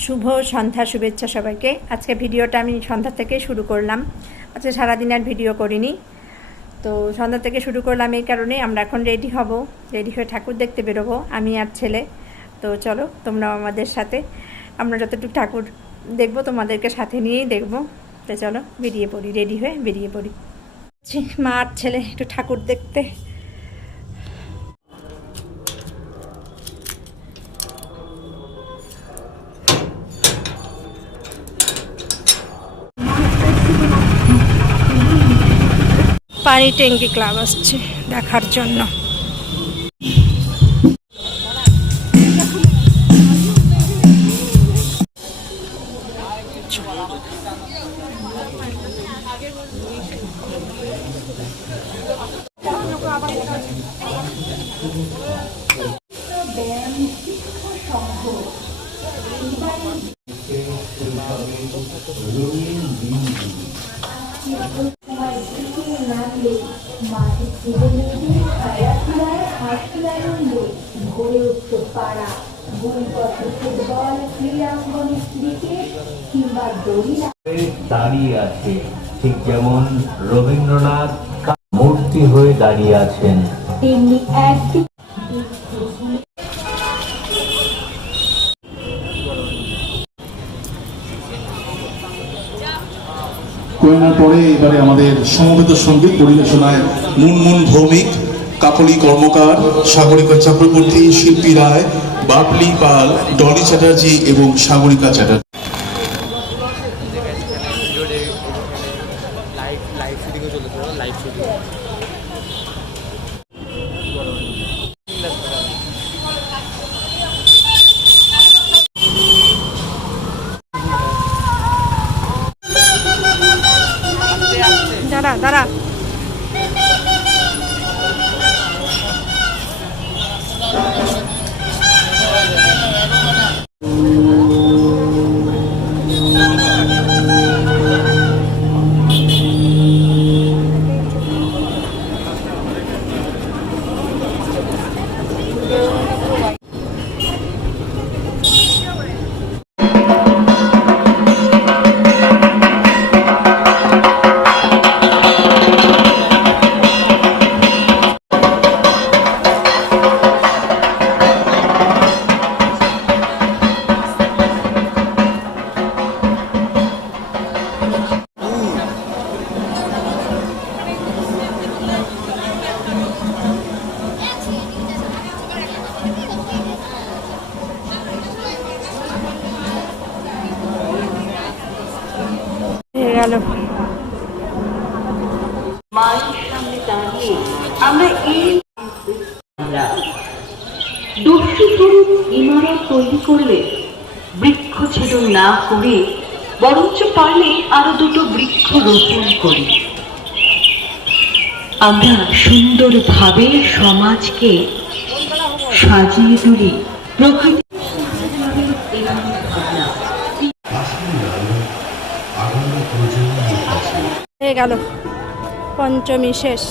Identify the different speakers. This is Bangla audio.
Speaker 1: শুভ সন্ধ্যা, শুভেচ্ছা সবাইকে। আজকে ভিডিওটা আমি সন্ধ্যা থেকে শুরু করলাম। আজকে সারাদিন আর ভিডিও করিনি। তো সন্ধ্যা থেকে শুরু করলাম এই কারণে আমরা এখন রেডি হব। রেডি হয়ে ঠাকুর দেখতে বেরোবো, আমি আর ছেলে। তো চলো, তোমরাও আমাদের সাথে। আমরা যতটুকু ঠাকুর দেখব, তোমাদেরকে সাথে নিয়েই দেখব। তো চলো, বেরিয়ে পড়ি, রেডি হয়ে বেরিয়ে পড়ি। মা আর ছেলে একটু ঠাকুর দেখতে। পানি ট্যাঙ্কি ক্লাব আসছে দেখার জন্য।
Speaker 2: ভরে উঠত পাড়া ফুটবল ক্রীড়াঙ্গনে ক্রিকেট কিংবা দড়ি
Speaker 3: দাঁড়িয়ে আছে। ঠিক যেমন রবীন্দ্রনাথ মূর্তি হয়ে দাঁড়িয়ে আছেন।
Speaker 2: তেমনি
Speaker 4: কোয়েনার পরে এবারে আমাদের সমবেত সংগীত পরিবেশনায় মুনমুন ভৌমিক, কাকলি কর্মকার, সাগরিকা চক্রবর্তী, শিল্পী রায় বাবলি পাল, ডলি চ্যাটার্জি এবং সাগরিকা চ্যাটার্জি।
Speaker 5: লাইভ লাইভ শুটিংও লাইভ শুটিং
Speaker 1: গেল।
Speaker 6: আমরা দস্যু স্বরূপ ইমারত তৈরি করলে বৃক্ষ ছেদন না করে, বরঞ্চ পারলে আরও দুটো বৃক্ষ রোপণ করি। আমরা সুন্দরভাবে সমাজকে সাজিয়ে তুলি। প্রকৃতি
Speaker 1: হয়ে গেল। পঞ্চমী শেষ।